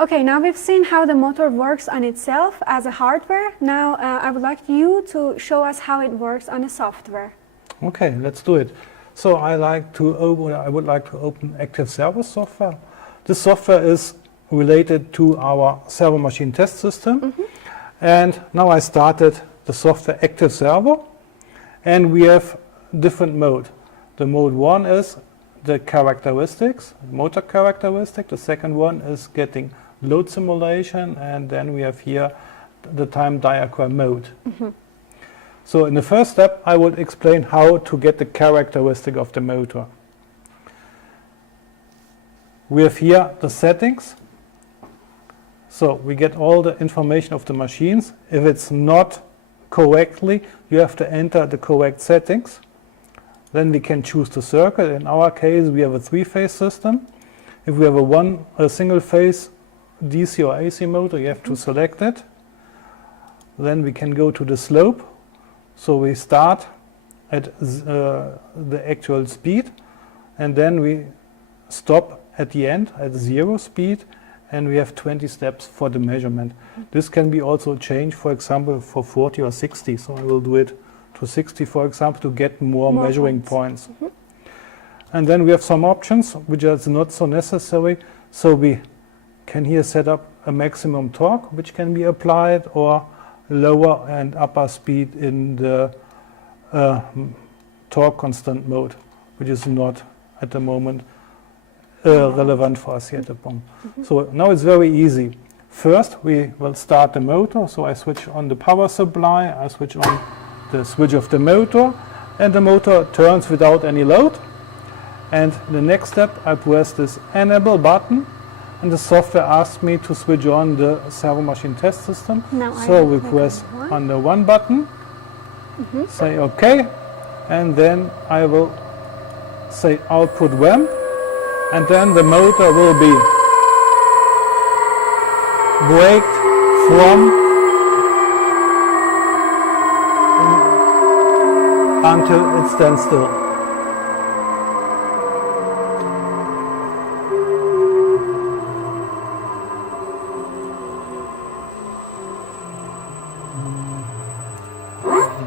Okay, now we've seen how the motor works on itself as a hardware. Now I would like you to show us how it works on a software. Okay, let's do it. So I would like to open Active Servo software. This software is related to our servo machine test system. And now I started the software Active Servo, and we have different mode. The mode 1 is the characteristics, motor characteristic. The second one is getting load simulation, and then we have here the time diagram mode. So in the first step, I would explain how to get the characteristic of the motor. We have here the settings. So we get all the information of the machines. If it's not correctly, you have to enter the correct settings. Then we can choose the circuit. In our case, we have a 3-phase system. If we have a single-phase DC or AC motor, you have to select it. Then we can go to the slope. So we start at the actual speed, and then we stop at the end at 0 speed, and we have 20 steps for the measurement. This can be also changed, for example, for 40 or 60. So I will do it to 60, for example, to get more measuring points. And then we have some options which are not so necessary. So we can here set up a maximum torque which can be applied, or lower and upper speed in the torque constant mode, which is not at the moment relevant for us here at the pump. So now it's very easy. First we will start the motor. So I switch on the power supply, I switch on the switch of the motor, and the motor turns without any load. And the next step, I press this enable button, and the software asks me to switch on the servo machine test system. So we press on the 1 button, say OK, and then I will say output ramp, and then the motor will be braked from until it stands still.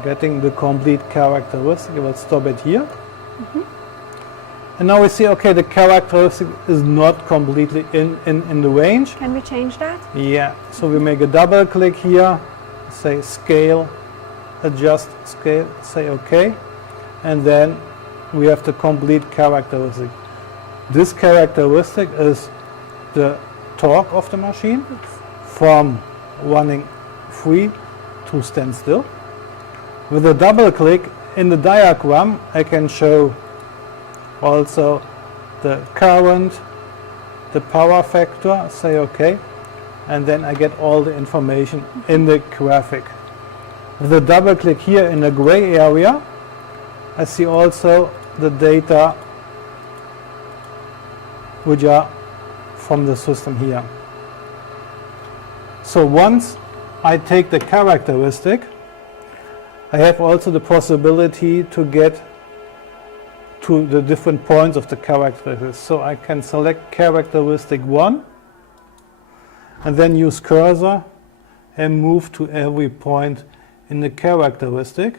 Getting the complete characteristic. I will stop it here. And now we see, okay, the characteristic is not completely in the range. Can we change that? Yeah, so we make a double click here, say scale, adjust scale, say OK, and then we have the complete characteristic. This characteristic is the torque of the machine from running free to stand still. With a double click in the diagram, I can show also the current, the power factor, say OK, and then I get all the information in the graphic. With a double click here in the gray area, I see also the data which are from the system here. So once I take the characteristic, I have also the possibility to get to the different points of the characteristic. So I can select characteristic 1 and then use cursor and move to every point in the characteristic,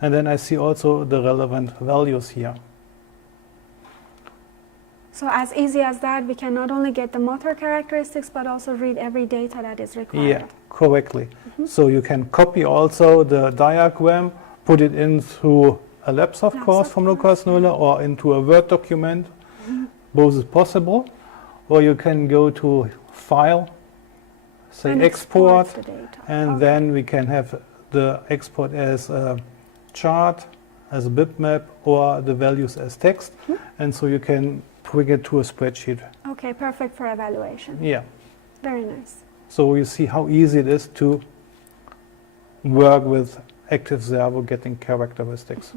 and then I see also the relevant values here. So as easy as that, we can not only get the motor characteristics but also read every data that is required. Yeah, correctly. So you can copy also the diagram, put it in through a LabSoft course from Lukas Nöller or into a Word document. Both is possible. Or you can go to File, say and export, the data. and then we can have the export as a chart, as a bitmap, or the values as text. And so you can bring it to a spreadsheet. Okay, perfect for evaluation. Yeah. Very nice. So you see how easy it is to work with Active Servo getting characteristics.